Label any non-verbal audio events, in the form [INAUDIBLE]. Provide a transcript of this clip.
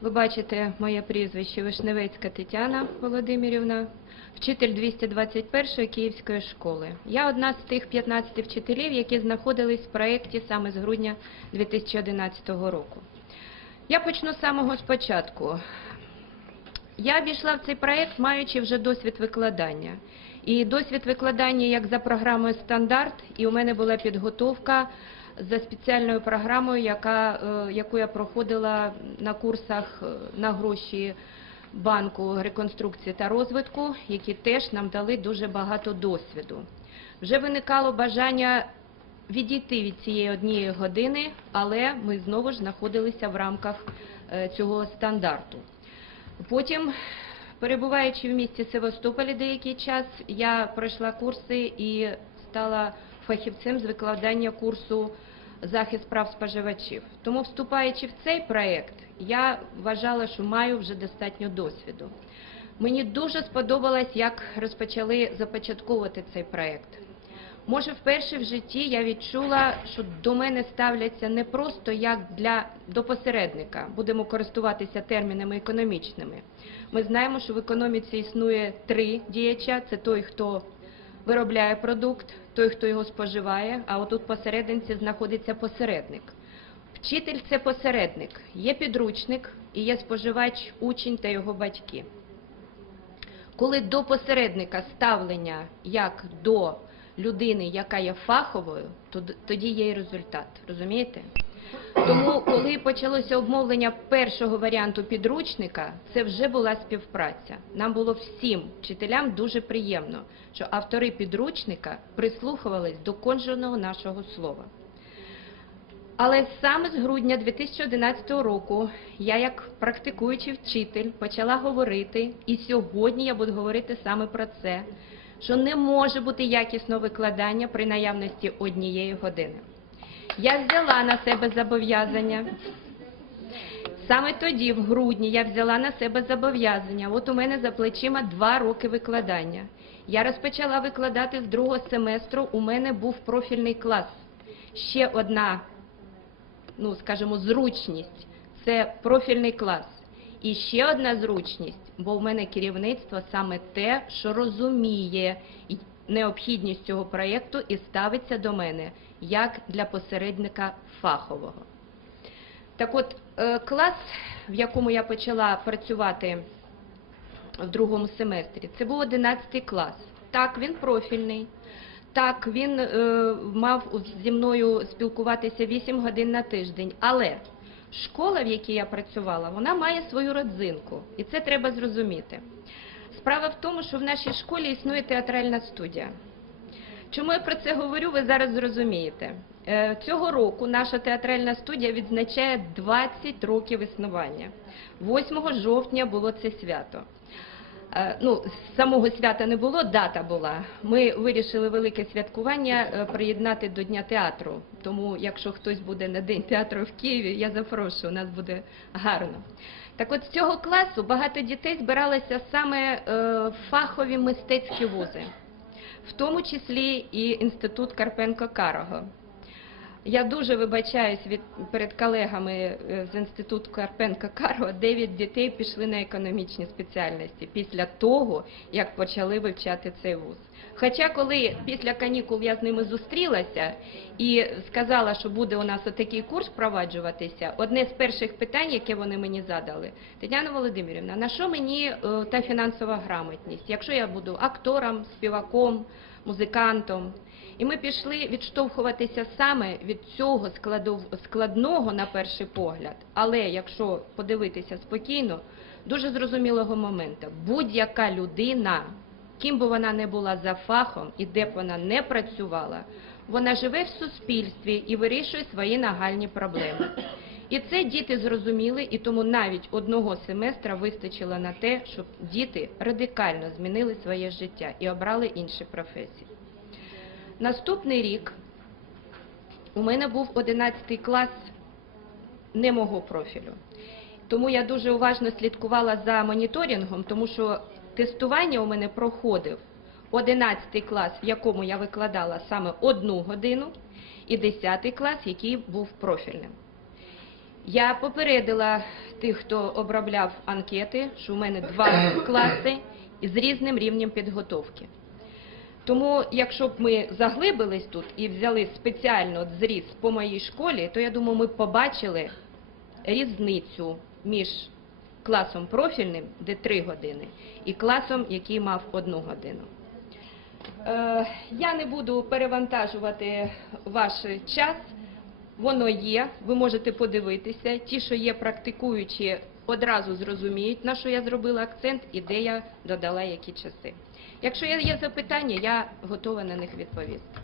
Ви бачите моє прізвище Вишневецька Тетяна Володимирівна, вчитель 221-ї Київської школи. Я одна з тих 15 вчителів, які знаходились в проєкті саме з грудня 2011 року. Я почну з самого спочатку. Я війшла в цей проєкт, маючи вже досвід викладання. І досвід викладання як за програмою стандарт, і у мене була підготовка за спеціальною програмою, яка, е, яку я проходила на курсах е, на гроші банку реконструкції та розвитку, які теж нам дали дуже багато досвіду. Вже виникало бажання відійти від цієї однієї години, але ми знову ж знаходилися в рамках е, цього стандарту. Потім, перебуваючи в місті Севастополі деякий час, я пройшла курси і стала фахівцем з викладання курсу захист прав споживачів. Тому, вступаючи в цей проєкт, я вважала, що маю вже достатньо досвіду. Мені дуже сподобалось, як розпочали започатковувати цей проєкт. Може, вперше в житті я відчула, що до мене ставляться не просто як для до посередника, будемо користуватися термінами економічними. Ми знаємо, що в економіці існує три діяча: це той, хто виробляє продукт, той, хто його споживає, а отут посерединці знаходиться посередник. Вчитель це посередник, є підручник і є споживач, учень та його батьки. Коли до посередника ставлення як до людини, яка є фаховою, то тоді є і результат. Розумієте? Тому, коли почалося обмовлення першого варіанту підручника, це вже була співпраця. Нам було всім вчителям дуже приємно, що автори підручника прислухувались до кожного нашого слова. Але саме з грудня 2011 року я, як практикуючий вчитель, почала говорити, і сьогодні я буду говорити саме про це, що не може бути якісного викладання при наявності однієї години. Я взяла на себе зобов'язання. Саме тоді, в грудні, я взяла на себе зобов'язання. От у мене за плечима два роки викладання. Я розпочала викладати з другого семестру. У мене був профільний клас. Ще одна ну, скажімо, зручність це профільний клас. І ще одна зручність, бо в мене керівництво саме те, що розуміє необхідність цього проєкту і ставиться до мене як для посередника фахового. Так от, е, клас, в якому я почала працювати в другому семестрі, це був 11 клас. Так, він профільний. Так, він е, мав зі мною спілкуватися 8 годин на тиждень, але школа, в якій я працювала, вона має свою родзинку, і це треба зрозуміти. Справа в тому, що в нашій школі існує театральна студія. Чому я про це говорю, ви зараз зрозумієте. Е, Цього року наша театральна студія відзначає 20 років існування. 8 жовтня було це свято. Е, Ну, самого свята не було, дата була. Ми вирішили велике святкування е, приєднати до Дня театру. Тому, якщо хтось буде на День театру в Києві, я запрошую, у нас буде гарно. Так от з цього класу багато дітей збиралося саме е, в фахові мистецькі вузи, в тому числі і інститут Карпенко-Карого. Я дуже вибачаюсь від перед колегами е, з інституту Карпенка Карго. Дев'ять дітей пішли на економічні спеціальності після того, як почали вивчати цей вуз. Хоча, коли після канікул я з ними зустрілася і сказала, що буде у нас отакий курс впроваджуватися, одне з перших питань, яке вони мені задали, Тетяна Володимирівна, на що мені е, та фінансова грамотність, якщо я буду актором, співаком, музикантом? І ми пішли відштовхуватися саме від цього складного на перший погляд, але якщо подивитися спокійно, дуже зрозумілого моменту. Будь-яка людина, ким би вона не була за фахом і де б вона не працювала, вона живе в суспільстві і вирішує свої нагальні проблеми. І це діти зрозуміли, і тому навіть одного семестра вистачило на те, щоб діти радикально змінили своє життя і обрали інші професії. Наступний рік у мене був 11 клас не мого профілю. Тому я дуже уважно слідкувала за моніторингом, тому що тестування у мене проходив 11 клас, в якому я викладала саме одну годину, і 10 клас, який був профільним. Я попередила тих, хто обробляв анкети, що у мене два [COUGHS] класи із різним рівнем підготовки. Тому, якщо б ми заглибились тут і взяли спеціально зріз по моїй школі, то я думаю, ми побачили різницю між класом профільним, де три години, і класом, який мав одну годину. Е, Я не буду перевантажувати ваш час. Воно є, ви можете подивитися. Ті, що є практикуючі, одразу зрозуміють, на що я зробила акцент і де я додала які часи. Якщо є є запитання, я готова на них відповісти.